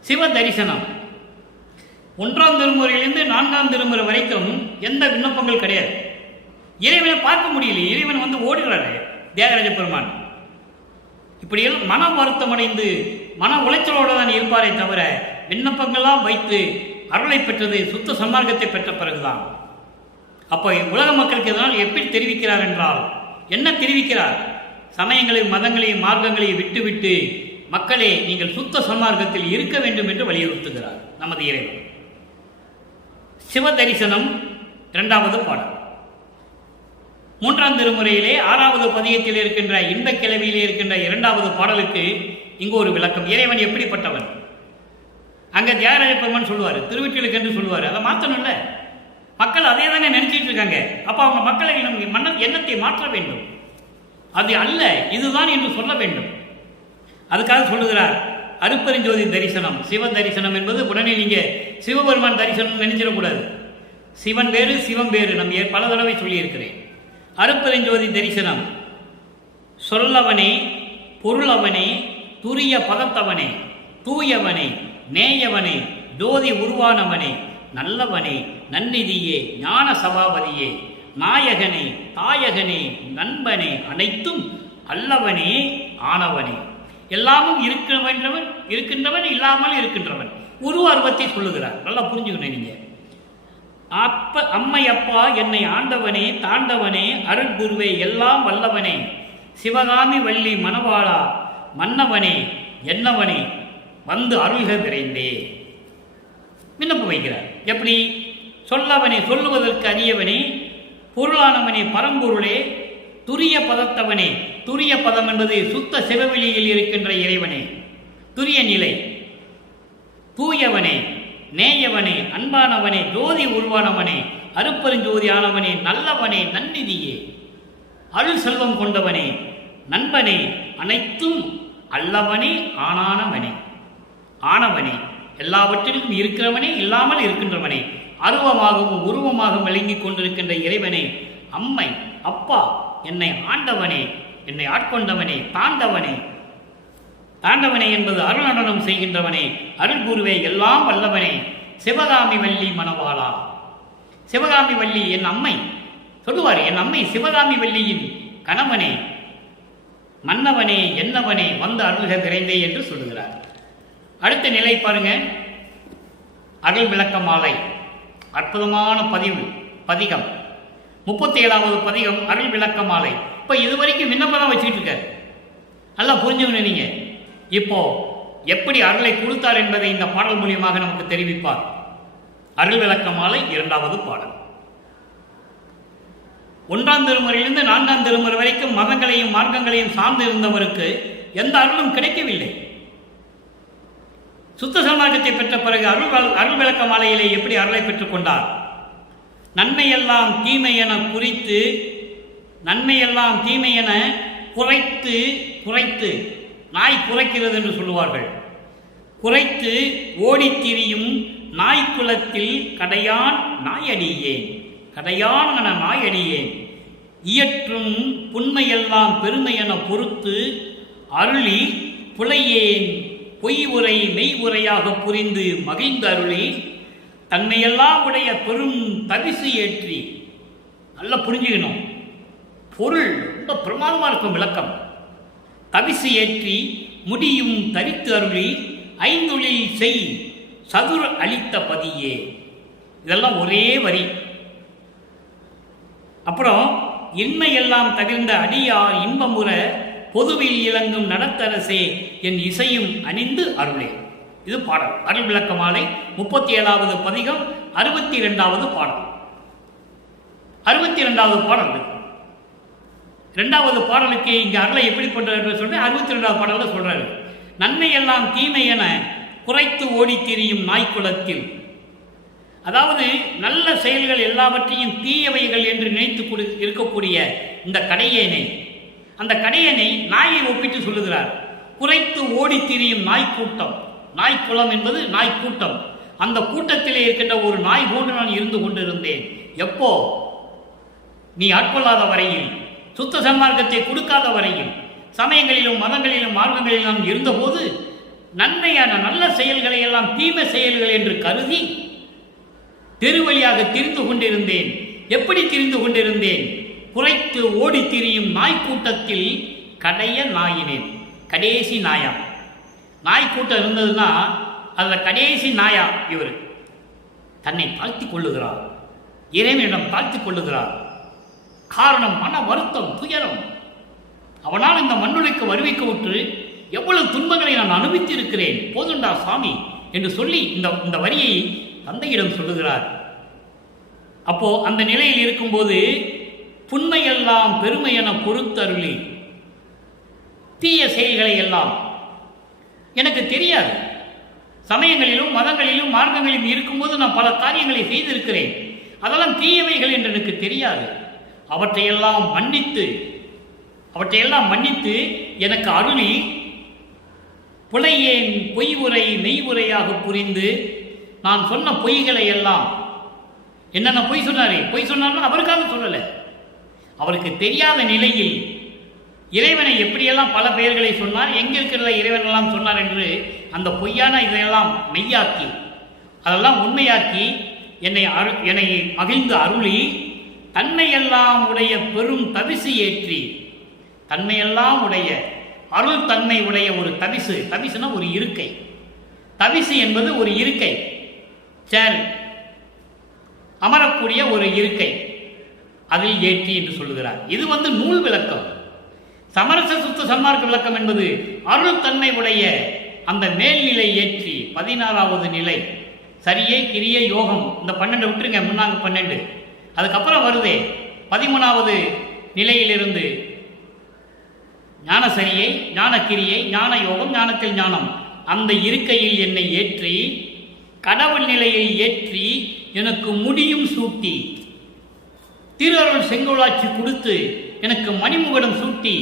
சிவ தரிசனம் 1ஆம் திருமுறையிலிருந்து 4ஆம் திருமுறை வரைக்கும் எந்த விண்ணப்பங்கள் கிடையாது. இறைவனை பார்க்க முடியல. இறைவன் ஓடுகிறாரு தியாகராஜ பெருமான். இப்படியெல்லாம் மன வருத்தமடைந்து மன உளைச்சலோடு தான் இருப்பாரே தவிர விண்ணப்பங்கள்லாம் வைத்து அருளை பெற்றது சுத்த சன்மார்க்கத்தை பெற்ற பிறகுதான். அப்போ உலக மக்களுக்கு இதனால் எப்படி தெரிவிக்கிறார் என்றால் என்ன தெரிவிக்கிறார்? சமயங்களையும் மதங்களையும் மார்க்கங்களையும் விட்டுவிட்டு மக்களே நீங்கள் சுத்த சன்மார்க்கத்தில் இருக்க வேண்டும் என்று வலியுறுத்துகிறார் நமது இறைவன். சிவ தரிசனம் 2வது பாடல். 3ஆம் திருமுறையிலே 6வது பதிகத்தில் இருக்கின்ற இன்பக் கிளவியிலே இருக்கின்ற 2வது பாடலுக்கு இங்கு ஒரு விளக்கம். இறைவன் எப்படிப்பட்டவன்? அங்கே தியாகராஜ பெருமான் சொல்லுவார், திருவெற்றிலுக்கு என்று சொல்லுவார். அதை மாற்றணும்ல, மக்கள் அதே தானே நினைச்சிட்டு இருக்காங்க. அப்போ அவங்க மக்களை எண்ணத்தை மாற்ற வேண்டும். அது அல்ல, இதுதான் என்று சொல்ல வேண்டும். அதுக்காக சொல்லுகிறார் அருட்பெருஞ்சோதி தரிசனம். சிவ தரிசனம் என்பது உடனே நீங்க சிவபெருமான் தரிசனம் நினைச்சிடக்கூடாது. சிவன் வேறு சிவம் வேறு. நம்ம பல தடவை சொல்லியிருக்கிறேன். அருட்பெருஞ்சோதி தரிசனம் சொல்லவனே, பொருளவனே, துரிய பதத்தவனே, தூயவனே, நேயவனே, ஜோதி உருவானவனே, நல்லவனே, நன்னிதியே, ஞான சபாபதியே, நாயகனே, தாயகனே, நண்பனே, அனைத்தும் அல்லவனே, ஆனவனே, எல்லாமும் இருக்கின்றவன் இல்லாமல் இருக்கின்றவன். உருவ அருவத்தை சொல்லுகிறார். நல்லா புரிஞ்சுக்கணும் நீங்க. அம்மை அப்பா என்னை ஆண்டவனே, தாண்டவனே, அருள் குருவே, எல்லாம் வல்லவனே, சிவகாமி வள்ளி மணவாளா, மன்னவனே, என்னவனே, வந்து அருள்க விரைந்தே விண்ணப்பம் வைக்கிறார். எப்படி? சொல்லவனே, சொல்லுவதற்கு அரியவனே, பொருளானவனே, பரம்பொருளே, துரிய பதத்தவனே. துரிய பதம் என்பது சுத்த சிவவெளியில் இருக்கின்ற இறைவனே, துரிய நிலை. தூயவனே, நேயவனே, அன்பானவனே, ஜோதி உருவானவனே, அருட்பெருஞ்சோதி ஆனவனே, நல்லவனே, நன்னிதியே, அருள் செல்வம் கொண்டவனே, நண்பனே, அனைத்தும் அல்லவனே, ஆனானவனே, ஆனவனே, எல்லாவற்றிலும் இருக்கிறவனே, இல்லாமல் இருக்கின்றவனே, அருவமாகவும் உருவமாகவும் விளங்கி கொண்டிருக்கின்ற இறைவனே, அம்மை அப்பா என்னை ஆண்டவனே, என்னை ஆட்கொண்டவனே, தாண்டவனே. தாண்டவனே என்பது அருள் நடனம் செய்கின்றவனே, அருள் குருவே, எல்லாம் வல்லவனே, சிவகாமி வள்ளி மணவாளா. சிவகாமி வள்ளி என் அம்மை சொல்லுவார். என் அம்மை சிவகாமி வள்ளியின் கணவனே, மன்னவனே, என்னவனே, வந்து அருள்க விரைந்தே என்று சொல்லுகிறார். அடுத்த நிலை பாருங்க. அருள் விளக்க மாலை. அற்புதமான பதிகம் 37வது பதிகம் அருள் விளக்க மாலை. இப்போ இதுவரைக்கும் விண்ணப்பம் தான் வச்சுக்கிட்டு இருக்காரு. நல்லா புரிஞ்சுக்கணும் நீங்க. இப்போ எப்படி அருளை கொடுத்தார் என்பதை இந்த பாடல் மூலியமாக நமக்கு தெரிவிப்பார். அருள் விளக்க மாலை 2வது பாடல். 1ஆம் திருமுறையிலிருந்து 4ஆம் திருமுறை வரைக்கும் மதங்களையும் மார்க்கங்களையும் சார்ந்து இருந்தவருக்கு எந்த அருளும் கிடைக்கவில்லை. சுத்த சன்மார்க்கத்தை பெற்ற பிறகு அருள் விளக்க மாலையிலே எப்படி அருளை பெற்றுக் கொண்டார்? நன்மையெல்லாம் தீமை என குறித்து, நன்மையெல்லாம் தீமை என குறைத்து நாய் குறைக்கிறது என்று சொல்லுவார்கள். குறைத்து ஓடித்திரியும் நாய்க்குலத்தில் கடையான் நாயடியேன், கடையான நாயடியேன், இயற்றும் புண்மையெல்லாம் பெருமை என பொறுத்து அருளி புலையேன், பொய் உரை மெய் உரையாக புரிந்து மகிழ்ந்து அருளி தன்மையெல்லாம் உடைய பெரும் தவிசு ஏற்றி. நல்லா புரிஞ்சுக்கணும். பொருள் ரொம்ப பிரமாதமாக இருக்கும் விளக்கம். தவிசு ஏற்றி முடியும் தரித்து அருளி ஐந்தொழில் செய் சதுர் அளித்த பதியே. இதெல்லாம் ஒரே வரி. அப்புறம் இன்மையெல்லாம் தவிர்ந்த அடியார் இன்பமுற பொதுவில் இலங்கும் நடத்தரசே என் இசையும் அணிந்து அருளே. இது பாடல். அருள் விளக்க மாலை 37வது பதிகம் 62வது பாடல். 62வது பாடல். 2வது பாடலுக்கு இங்கே அருளை எப்படி பண்றாரு சொல்ற 62வது பாடல்ல சொல்றாரு. நன்மையெல்லாம் தீமை என குறைத்து ஓடி திரியும் நாய்க்குலத்தில். அதாவது நல்ல செயல்கள் எல்லாவற்றையும் தீயவைகள் என்று நினைத்து இருக்கக்கூடிய இந்த கடையேனை, அந்த கடையனை நாயை ஒப்பிட்டு சொல்லுகிறார். குறைத்து ஓடி திரியும் நாய்க்கூட்டம். நாய்க்குளம் என்பது நாய்க்கூட்டம். அந்த கூட்டத்திலே இருக்கின்ற ஒரு நாய் போன்று நான் இருந்து கொண்டிருந்தேன். எப்போ? நீ ஆட்கொள்ளாத வரையில், சுத்த சன்மார்க்கத்தை கொடுக்காத வரையில், சமயங்களிலும் மதங்களிலும் மார்க்கங்களிலும் நாம் இருந்தபோது நன்மையான நல்ல செயல்களை எல்லாம் தீமை செயல்கள் என்று கருதி தெருவழியாக திரிந்து கொண்டிருந்தேன். எப்படி திரிந்து கொண்டிருந்தேன்? குறைத்து ஓடி திரியும் நாய்க்கூட்டத்தில் கடைய நாயினேன். கடைசி நாயா. நாய்க்கூட்டம் இருந்ததுன்னா அதில் கடைசி நாயா இவர். தன்னை தாழ்த்தி கொள்ளுகிறார், இறைவனிடம் தாழ்த்தி கொள்ளுகிறார். காரணம் மன வருத்தம், துயரம். அவனால் இந்த மண்ணுலைக்கு வருவிக்க விட்டு எவ்வளவு துன்பங்களை நான் அனுபவித்திருக்கிறேன், போதுண்டா சாமி என்று சொல்லி இந்த வரியை தந்தையிடம் சொல்லுகிறார். அப்போ அந்த நிலையில் இருக்கும்போது புண்மையெல்லாம் பெருமை என பொறுத்தருளி தீய செயல்களை எல்லாம் எனக்கு தெரியாது. சமயங்களிலும் மதங்களிலும் மார்க்கங்களிலும் இருக்கும்போது நான் பல காரியங்களை செய்திருக்கிறேன். அதெல்லாம் தீயவைகள் என்று எனக்கு தெரியாது. அவற்றையெல்லாம் மன்னித்து எனக்கு அருளி புலையேன் பொய் உரை மெய் உரையாக புரிந்து நான் சொன்ன பொய்களை எல்லாம், என்னென்ன பொய் சொன்னாரே, பொய் சொன்னார்னா அவருக்காக சொல்லலை, அவருக்கு தெரியாத நிலையில் இறைவனை எப்படியெல்லாம் பல பெயர்களை சொன்னார், எங்கே இருக்கிற இறைவனெல்லாம் சொன்னார் என்று அந்த பொய்யான இதையெல்லாம் மெய்யாக்கி அதெல்லாம் உண்மையாக்கி என்னை மகிழ்ந்து அருளி தன்மையெல்லாம் உடைய பெரும் தவிசு ஏற்றி, தன்மையெல்லாம் உடைய அருள் தன்மை உடைய ஒரு தவிசுனா ஒரு இருக்கை, தவிசு என்பது ஒரு இருக்கை, சேர் அமரக்கூடிய ஒரு இருக்கை, அதில் ஏற்றி என்று சொல்லுகிறார். இது நூல் விளக்கம். சமரச சுத்த சன்மார்க்க விளக்கம் என்பது அருள் தன்மை உடைய அந்த மேல்நிலை ஏற்றி 16வது நிலை சரியை கிரியை யோகம். இந்த 12 விட்டுருங்க, முன்னாங்க 12. அதுக்கப்புறம் வருதே 13வது நிலையிலிருந்து ஞான சரியை, ஞான கிரியை, ஞான யோகம், ஞானத்தில் ஞானம். அந்த இருக்கையில் என்னை ஏற்றி கடவுள் நிலையை ஏற்றி எனக்கு முடியும் சூட்டி திருஅருள் செங்கோலாட்சி கொடுத்து எனக்கு மணிமுகடம் சூட்டி,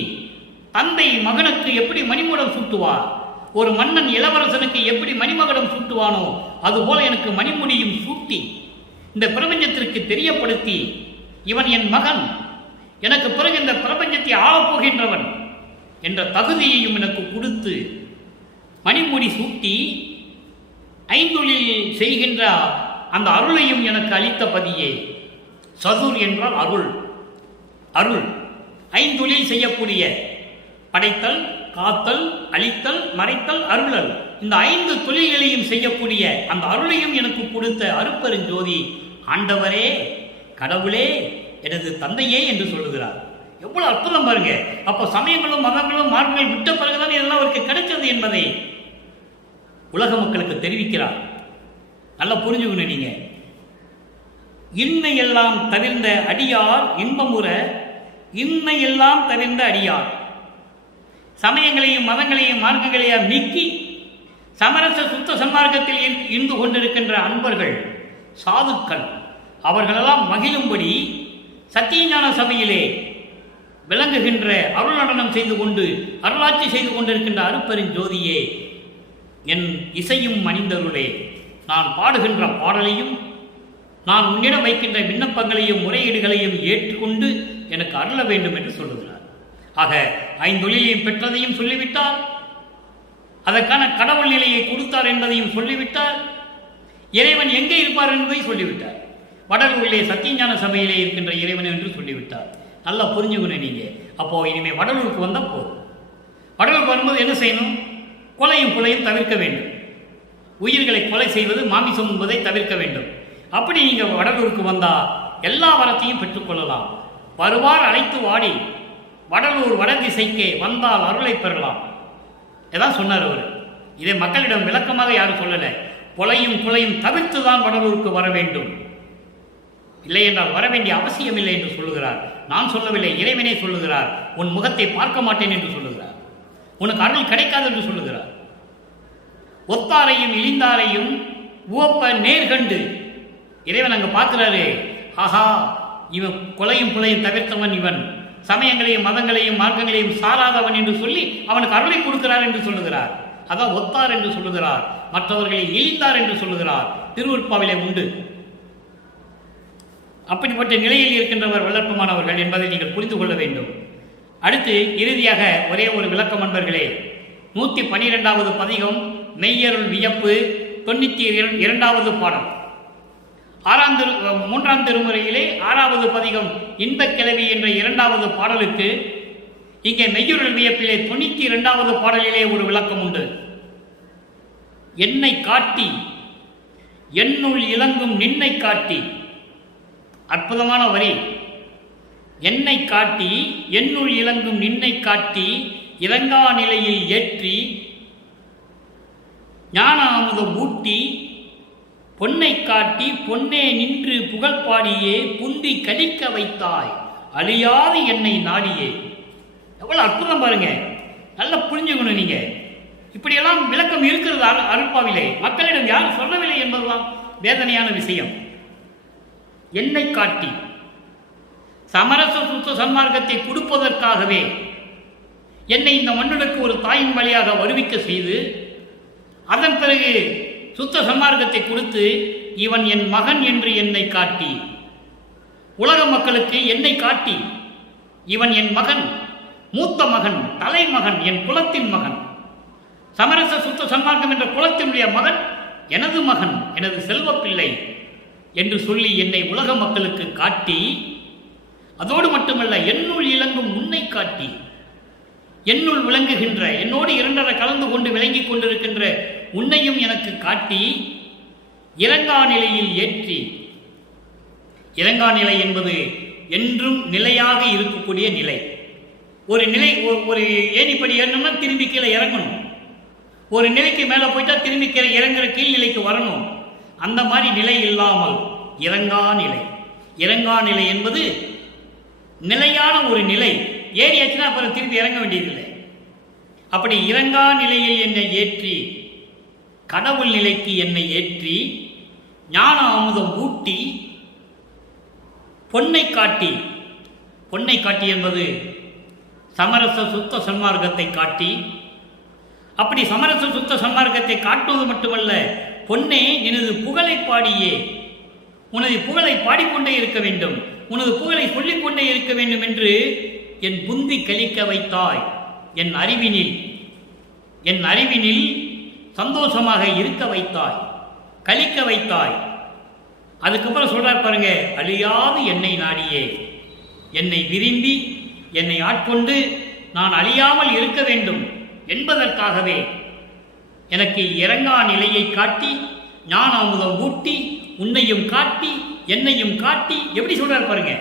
தந்தை மகனுக்கு எப்படி மணிமுகடம் சூட்டுவார், ஒரு மன்னன் இளவரசனுக்கு எப்படி மணிமகுடம் சூட்டுவானோ அதுபோல எனக்கு மணிமுடியும் சூட்டி இந்த பிரபஞ்சத்திற்கு தெரியப்படுத்தி, இவன் என் மகன், எனக்கு பிறகு இந்த பிரபஞ்சத்தை ஆளப்போகின்றவன் என்ற தகுதியையும் எனக்கு கொடுத்து மணிமுடி சூட்டி ஐந்தொழில் செய்கின்ற அந்த அருளையும் எனக்கு அளித்த பதியே. சதுர் என்றால் அருள். அருள் ஐந்தொழில் செய்யக்கூடிய படைத்தல், காத்தல், அழித்தல், மறைத்தல், அருளல், இந்த 5 தொழில்களையும் செய்யக்கூடிய அந்த அருளையும் எனக்கு கொடுத்த அருட்பெருஞ்சோதி ஆண்டவரே, கடவுளே, எனது தந்தையே என்று சொல்லுகிறார். எவ்வளவு அற்புதம் பாருங்க. அப்போ சமயங்களும் மதங்களும் மார்க்கங்கள் விட்ட பிறகுதான் இதெல்லாம் அவருக்கு கிடைச்சது என்பதை உலக மக்களுக்கு தெரிவிக்கிறார். நல்லா புரிஞ்சுக்கணும் நீங்க. இன்மையெல்லாம் தவிர்ந்த அடியார் இன்பமுற, இன்மையெல்லாம் தவிர்ந்த அடியார், சமயங்களையும் மதங்களையும் மார்க்கங்களையும் நீக்கி சமரச சுத்த சன்மார்க்கத்தில் இருந்து கொண்டிருக்கின்ற அன்பர்கள், சாதுக்கள், அவர்களெல்லாம் மகிழும்படி சத்தியஞான சபையிலே விளங்குகின்ற அருள் நடனம் செய்து கொண்டு அருளாட்சி செய்து கொண்டிருக்கின்ற அருட்பெருஞ்சோதியே, என் இசையும் மணிந்தருளே, நான் பாடுகின்ற பாடலையும் நான் உன்னிடம் வைக்கின்ற விண்ணப்பங்களையும் முறையீடுகளையும் ஏற்றுக்கொண்டு எனக்கு அருள வேண்டும் என்று சொல்லுகிறார். ஆக 5 தொழிலையும் பெற்றதையும் சொல்லிவிட்டார், அதற்கான கடவுள் நிலையை கொடுத்தார் என்பதையும் சொல்லிவிட்டார், இறைவன் எங்கே இருப்பார் என்பதை சொல்லிவிட்டார், வடலூரிலே சத்தியஞான சபையிலே இருக்கின்ற இறைவன் என்று சொல்லிவிட்டார். நல்லா புரிஞ்சுக்கணும் நீங்க. அப்போ இனிமே வடலூருக்கு வந்தால் போதும். வடலூருக்கு வரும்போது என்ன செய்யணும்? கொலையும் கொலையும் தவிர்க்க வேண்டும். உயிர்களை கொலை செய்வது, மாமிசம் என்பதை தவிர்க்க வேண்டும். அப்படி நீங்க வடலூருக்கு வந்தா எல்லா வரத்தையும் பெற்றுக்கொள்ளலாம். வருவார் அழைத்து வாடி வடலூர் வடதிசைக்கே வந்தால் அருளை பெறலாம். இதான் சொன்னார் அவர். இதை மக்களிடம் விளக்கமாக யாரும் சொல்லல. கொலையும் கொலையும் தவிர்த்துதான் வடலூருக்கு வர வேண்டும், இல்லை என்றால் வர வேண்டிய அவசியம் இல்லை என்று சொல்லுகிறார். நான் சொல்லவில்லை, இறைவனே சொல்லுகிறார். உன் முகத்தை பார்க்க மாட்டேன் என்று சொல்லுகிறார். உனக்கு அருள் கிடைக்காது என்று சொல்லுகிறார். ஒத்தாரையும் இழிந்தாரையும் உவப்ப நேர்கண்டு இறைவன் அங்கு பார்க்கிறாரு. ஆஹா, இவன் கொலையும் புலையும் தவிர்த்தவன், இவன் சமயங்களையும் மதங்களையும் மார்க்கங்களையும் சாராதவன் என்று சொல்லி அவனுக்கு அருளை கொடுக்கிறார் என்று சொல்லுகிறார். அதான் ஒத்தார் என்று சொல்லுகிறார். மற்றவர்களை இழிந்தார் என்று சொல்லுகிறார். திருவருட்பாவிலே உண்டு. அப்படிப்பட்ட நிலையில் இருக்கின்றவர் வளர்ப்புமானவர்கள் என்பதை நீங்கள் புரிந்து கொள்ள வேண்டும். அடுத்து இறுதியாக ஒரே ஒரு விளக்கம் அன்பர்களே. 112வது பதிகம் மெய்யருள் வியப்பு, 92வது பாடல், 3ஆம் திருமுறையிலே 6வது பதிகம் இன்பக் கிளவி என்ற 2வது பாடலுக்கு இங்கே மெய்யருள் வியப்பிலே 92வது பாடலிலே ஒரு விளக்கம் உண்டு. என்னை காட்டி என்னுள் இலங்கும் நின்னை காட்டி. அற்புதமான வரி. என்னை காட்டி என்னுள் இலங்கும் நின்னை காட்டி இறங்கா நிலையில் ஏற்றி ஞான அமுதம் ஊட்டி பொன்னை காட்டி பொன்னே நின்று புகழ் பாடியே புந்தி கலிக்க வைத்தாய் அழியாது என்னை நாடியே. எவ்வளவு அற்புதம் பாருங்க, நல்லா புரிஞ்சுக்கணும். நீங்க இப்படியெல்லாம் விளக்கம் இருக்கிறது அருட்பாவிலே, மக்களிடம் யாரும் சொல்லவில்லை என்பதுதான் வேதனையான விஷயம். என்னை காட்டி சமரச சுத்த சன்மார்க்கத்தை கொடுப்பதற்காகவே என்னை இந்த மண்ணுக்கு ஒரு தாயின் வழியாக வருவிக்க செய்து அதன் பிறகு சுத்த சன்மார்க்கத்தை கொடுத்து இவன் என் மகன் என்று என்னை காட்டி உலக மக்களுக்கு என்னை காட்டி இவன் என் மகன், மூத்த மகன், தலைமகன், என் குலத்தின் மகன், சமரச சுத்த சன்மார்க்கம் என்ற குலத்தினுடைய மகன், எனது மகன், எனது செல்வப்பிள்ளை என்று சொல்லி என்னை உலக மக்களுக்கு காட்டி, அதோடு மட்டுமல்ல என்னுள் இலங்கும் உன்னை காட்டி, என்னுள் விளங்குகின்ற என்னோடு இரண்டரை கலந்து கொண்டு விளங்கிக் கொண்டிருக்கின்ற உன்னையும் எனக்கு காட்டி இறங்கா நிலையில் ஏற்றி. இறங்கா நிலை என்பது என்றும் நிலையாக இருக்கக்கூடிய நிலை. ஒரு நிலை, ஒரு ஏணிப்படி ஏறணும்னா திரும்பி கீழே இறங்கணும். ஒரு நிலைக்கு மேலே போயிட்டா திரும்பி கீழே இறங்குற கீழ் நிலைக்கு வரணும். அந்த மாதிரி நிலை இல்லாமல் இறங்கா நிலை. இறங்கா நிலை என்பது நிலையான ஒரு நிலை. ஏறியாச்சுன்னா அப்புறம் திரும்பி இறங்க வேண்டியதில்லை. அப்படி இறங்கா நிலையில் என்னை ஏற்றி, கடவுள் நிலைக்கு என்னை ஏற்றி, ஞான அமுதம் ஊட்டி, பொன்னை காட்டி. பொன்னை காட்டி என்பது சமரச சுத்த சன்மார்க்கத்தை காட்டி. அப்படி சமரச சுத்த சன்மார்க்கத்தை காட்டுவது மட்டுமல்ல, பொன்னே எனது புகழை பாடியே, உனது புகழை பாடிக்கொண்டே இருக்க வேண்டும், உனது புகழை சொல்லிக்கொண்டே இருக்க வேண்டும் என்று என் புந்தி கலிக்க வைத்தாய். என் அறிவினில் சந்தோஷமாக இருக்க வைத்தாய், கலிக்க வைத்தாய். அதுக்கப்புறம் சொல்றார் பாருங்க, அழியாது என்னை நாடியே, என்னை விரும்பி என்னை ஆட்கொண்டு நான் அழியாமல் இருக்க வேண்டும் என்பதற்காகவே எனக்கு இறங்கா நிலையை காட்டி, ஞான அமுதம் ஊட்டி, உன்னையும் காட்டி என்னையும் காட்டி. எப்படி சொல்றார் பாருங்க,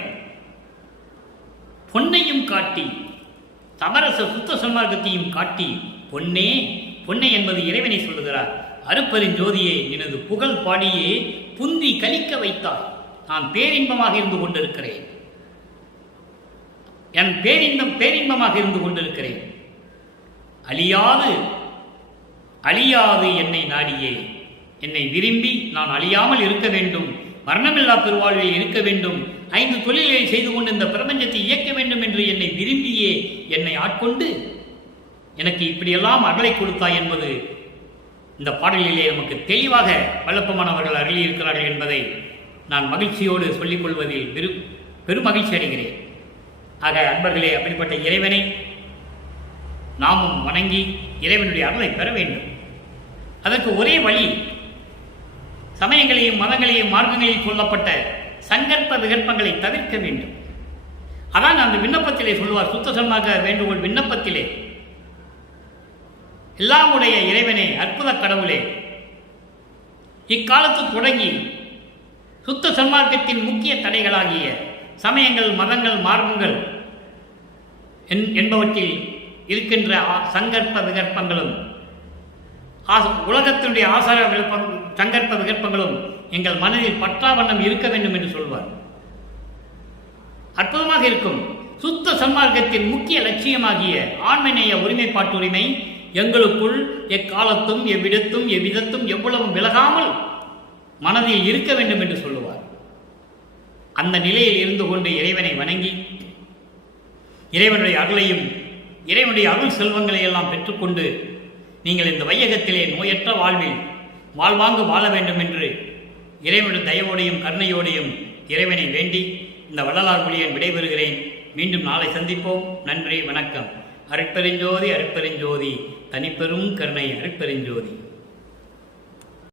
பொன்னையும் காட்டி, சமரச சுத்த சன்மார்க்கத்தையும் காட்டி. பொன்னே, பொன்னை என்பது இறைவனை சொல்லுகிறார். அருட்பெருஞ்சோதியே, எனது புகழ் பாடியே புந்தி கலிக்க வைத்தாய். நான் பேரின்பமாக இருந்து கொண்டிருக்கிறேன், என் பேரின்பமாக இருந்து கொண்டிருக்கிறேன். அழியாது என்னை நாடியே, என்னை விரும்பி நான் அழியாமல் இருக்க வேண்டும், மரணமில்லா பெருவாழ்வில் இருக்க வேண்டும், 5 தொழில்களை செய்து கொண்டு இந்த பிரபஞ்சத்தை இயக்க வேண்டும் என்று என்னை விரும்பியே என்னை ஆட்கொண்டு எனக்கு இப்படியெல்லாம் அருளை கொடுத்தாய் என்பது இந்த பாடலிலே நமக்கு தெளிவாக வல்லப்பமானவர்கள் அருளி இருக்கிறார்கள் என்பதை நான் மகிழ்ச்சியோடு சொல்லிக் கொள்வதில் பெரும் மகிழ்ச்சி அடைகிறேன். ஆக அன்பர்களே, அப்படிப்பட்ட இறைவனை நாமும் வணங்கி இறைவனுடைய அருளை பெற வேண்டும். அதற்கு ஒரே வழி, சமயங்களையும் மதங்களையும் மார்க்கங்களில் சொல்லப்பட்ட சங்கற்ப விகற்பங்களை தவிர்க்க வேண்டும். அதான் அந்த விண்ணப்பத்திலே சொல்லுவார், சுத்த சன்மார்க்க வேண்டுகோள் விண்ணப்பத்திலே, எல்லாமுடைய இறைவனே, அற்புத கடவுளே, இக்காலத்து தொடங்கி சுத்த சன்மார்க்கத்தின் முக்கிய தடைகளாகிய சமயங்கள், மதங்கள், மார்க்கங்கள் என்பவற்றில் இருக்கின்ற சங்கற்ப விகற்பங்களும் உலகத்தினுடைய ஆசார சங்கற்ப விகற்பங்களும் எங்கள் மனதில் பற்றாவண்ணம் இருக்க வேண்டும் என்று சொல்வார். அற்புதமாக இருக்கும். சுத்த சன்மார்க்கத்தின் முக்கிய லட்சியமாகிய ஆண்மநேய ஒருமைப்பாட்டுரிமை எங்களுக்குள் எக்காலத்தும் எவ்விடத்தும் எவ்விதத்தும் எவ்வளவும் விலகாமல் மனதில் இருக்க வேண்டும் என்று சொல்லுவார். அந்த நிலையில் இருந்து கொண்டு இறைவனை வணங்கி இறைவனுடைய அருளையும் இறைவனுடைய அருள் செல்வங்களை எல்லாம் பெற்றுக்கொண்டு நீங்கள் இந்த வையகத்திலே நோயற்ற வாழ்வில் வாழ்வாங்கு வாழ வேண்டும் என்று இறைவனுடைய தயவோடையும் கருணையோடையும் இறைவனை வேண்டி இந்த வள்ளலார் மொழியன் விடைபெறுகிறேன். மீண்டும் நாளை சந்திப்போம். நன்றி, வணக்கம். அருட்பெருஞ்சோதி, அருட்பெருஞ்சோதி, தனிப்பெரும் கருணை அருட்பெருஞ்சோதி.